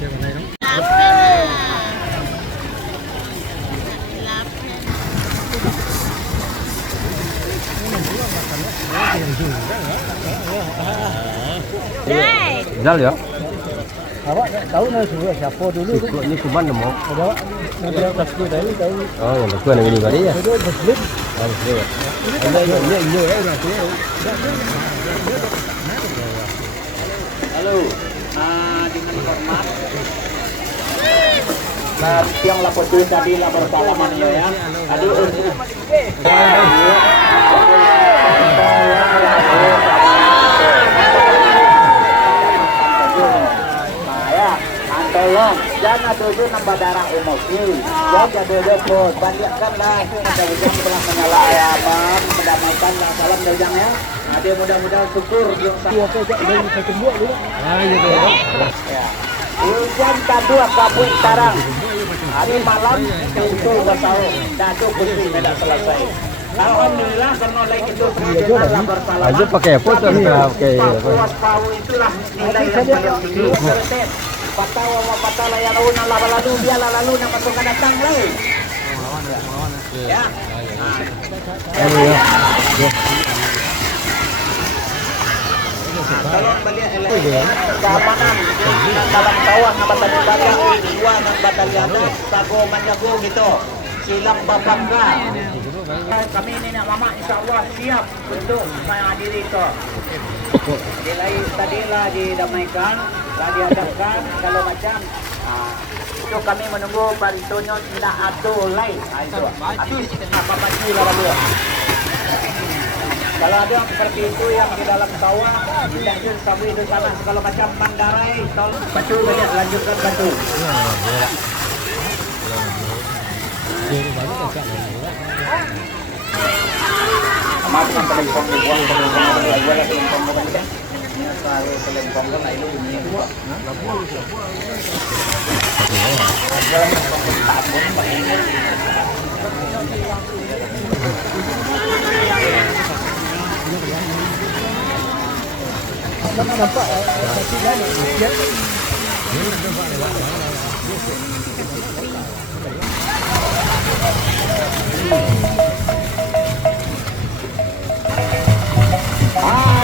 Chơi vào đây đúng. Jual ya? Awak tak tahu nak suruh siapa dulu tu. Ini kuman nemu. Ada nanti atas tu tadi tahu. Oh, yang betul yang ini kali ya. Itu muslim. Oh, betul. Ini berarti. Halo, dengan hormat. Nah, yang lapor tulis tadi lapor salaman ya. Aduh. Tolong jangan dulu nambah darah emosi. Jangan dulu pun banyakkanlah kita telah menyala ayaman mendamaikan yang salam dajang ya. Ada mudah-mudahan syukur yang Okey, jap dari satu buat dulu. ya. Hujan kadua kabut sekarang. Hari malam itu basau. Dah tu kursi tidak selesai. Alhamdulillah karena lagi itu dengan bersalaman. Aja pakai apa tuh? Pakai apa? Pawu itulah nilai yang paling tinggi. Patawa wa patala ya launa lalu dia lalu nak masuk ke datang lain. Ya. Tolong beliau keamanan dalam kawan batalion batak dua dan batalion sago manjago gitu. Silang babangga. Kami ini nak mama insyaallah siap untuk menghadiri itu. Tadilah didamaikan, telah diadakan kalau macam itu kami menunggu Baritonyo tidak atur lain. Itu habis apa maju lalu. Kalau ada yang seperti itu yang di dalam sawah, lanjut sabu itu sana. Kalau macam Mandarai, tolong batu banyak lanjutkan batu. Maaf yang telempong dibuang telempong lagi lah telempong bukan kan? Selalu telempong kan itu ini dua. Jalan telempong tabung begini. Nampak satu lain. Ya.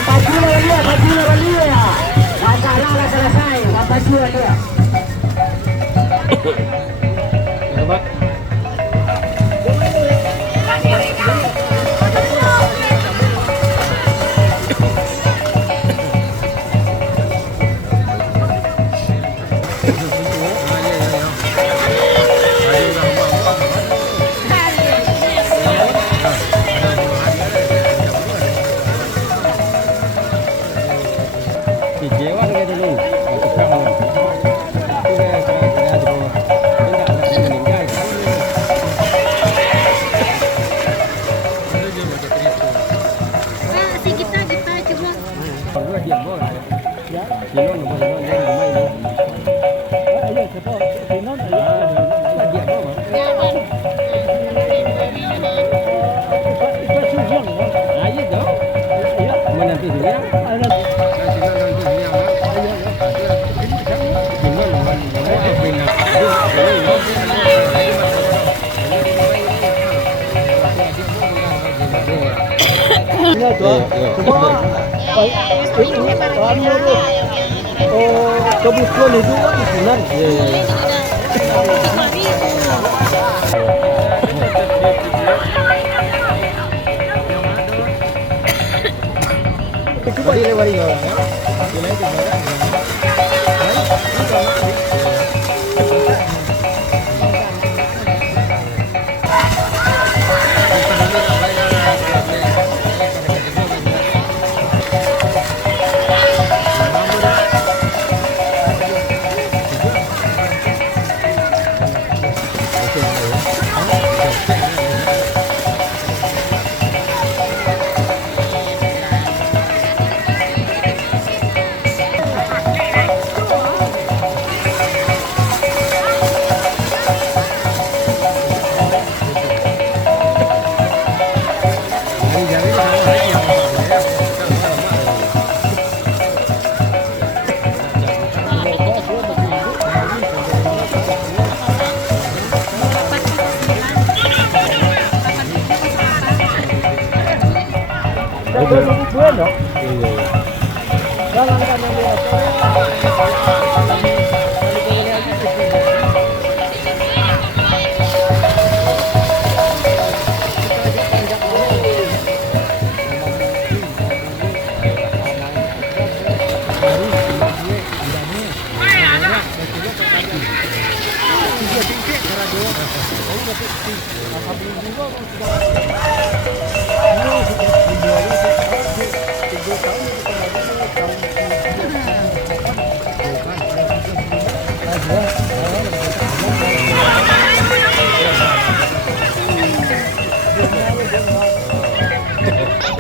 Baju dia. Masalah selesai. Baju dia. Kebutuhan itu kan bulan. Coba dilewati orang ya. Itu bukan dong. Iya. Jangan kan yang lihat.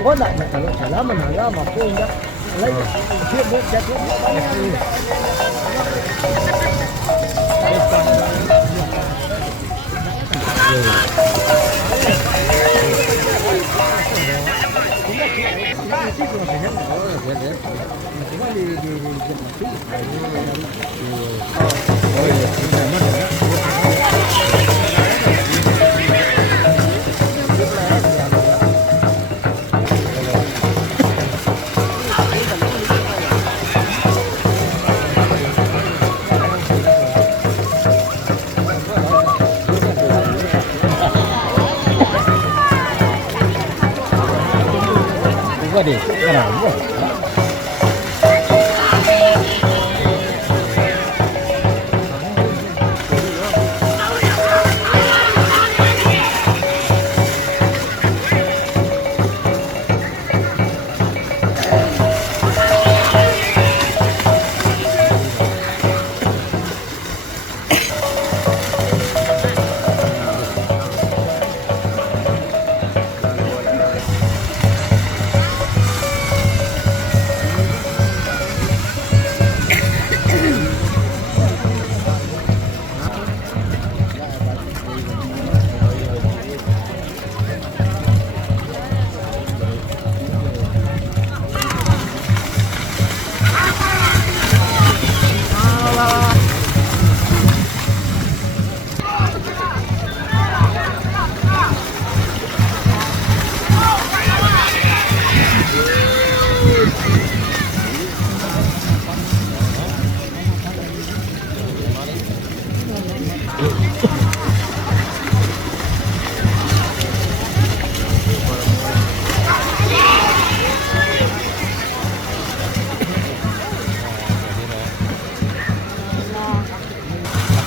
Có đại mà cả lá mà hàng lá mà cô nhá lấy chuyện bộ chết chuyện Gua deh, kenapa?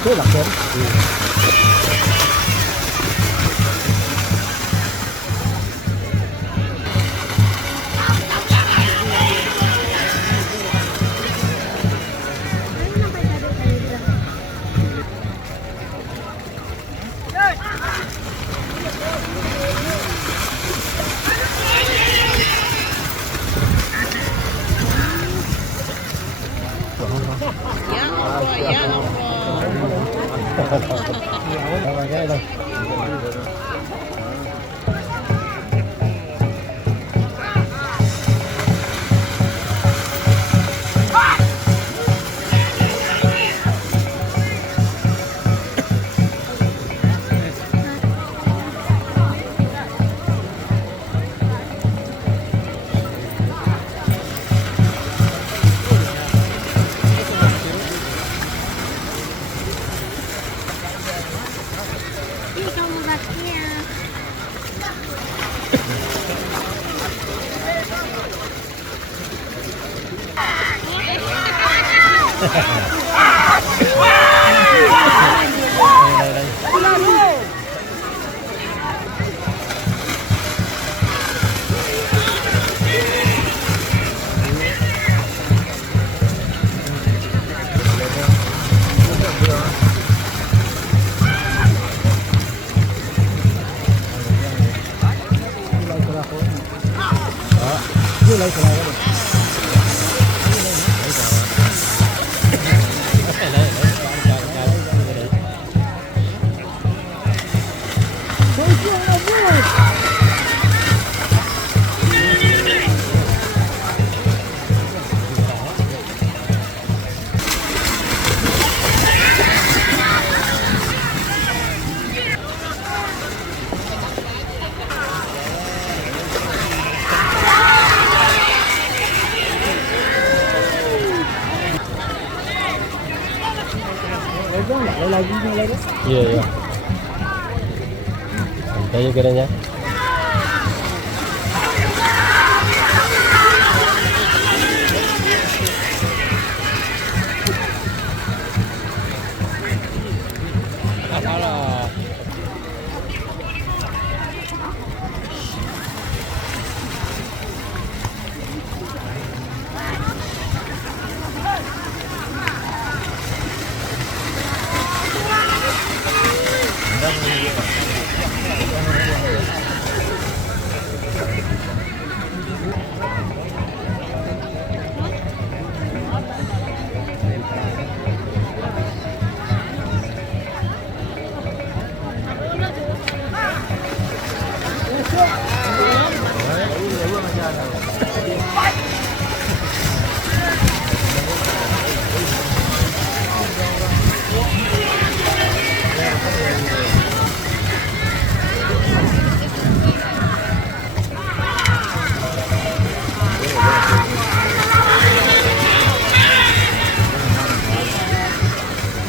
Thế là kém. Ini lagi Lagi ni lagi. Iya, iya. Santai juga ya. Apalah.